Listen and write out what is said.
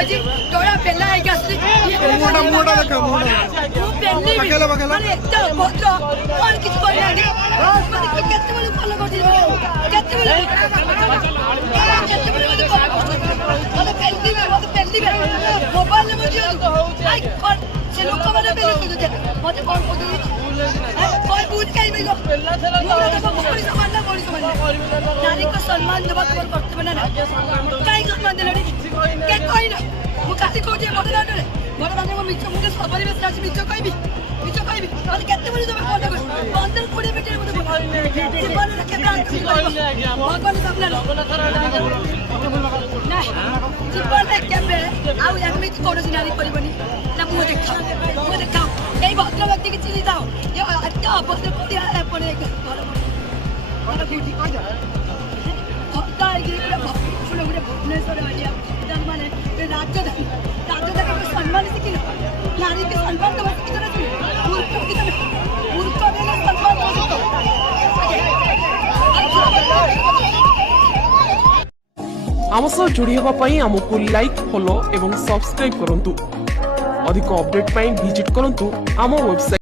ଅଛି ଡୋଳା ବେଲା ହେଇକି ଆସୁଛି ମୁହଁଟା ଦେଖ ମୁହଁଟା ମୁଁ ପେଲି ମାନେ ଏତେ ଅଭଦ୍ର କଣ କିଛି କରିନାହାନ୍ତି କେତେବେଳେ ଭଲ କରୁଛି କେତେବେଳେ ମତେ ପେଲିବେ ମୋବାଇଲରେ ମୁଁ ସେ ଲୋକମାନେ ପେଲି ମତେ କଣ କହୁଛନ୍ତି ବୁଝ ଖାଇବି ନାରୀଙ୍କ ସମ୍ମାନ ଦେବା ତମର କର୍ତ୍ତବ୍ୟ ନା କାହିଁ ସମ୍ମାନ ଦେଲେଣି କେ କହିଲା ମୁଁ କାଲି କହୁଛି ବଡ଼ ଦାଣ୍ଡରେ ମୋ ମିଛ ମୁଁ ସପରିବେଶ ଅଛି ମିଛ କହିବି ମତେ କେତେବେଳେ ତମେ ମନେ କର 15-20 ମିନିଟ୍ ମତେ ଜୀବନରେ କେବେ ଭଗବାନ ସାମ୍ନାରେ ଜୀବନରେ କେବେ ଆଉ ଏମିତି କୌଣସି ନାରୀ କରିବନି ନା ମୁଁ ଦେଖାଅ ଏଇ ଭଦ୍ର ବ୍ୟକ୍ତିକି ଚିନି ଥାଅ ଏତେ ଅଭଦ୍ର ଭୁବନେଶ୍ୱର ମାନେ ରାଜଧାନୀ ସମ୍ମାନ ଶିଖିଲ ନାରୀকে ସମ୍ମାନ ଦେବା ଶିଖିଛ ନା ମୂର୍ଖ ଦେଲେ ସମ୍ମାନ आम सह जोड़ी होगापाई आमको लाइक फॉलो एवं सब्सक्राइब करंतु। अधिक अपडेट पाई विजिट करंतु आम वेबसाइट।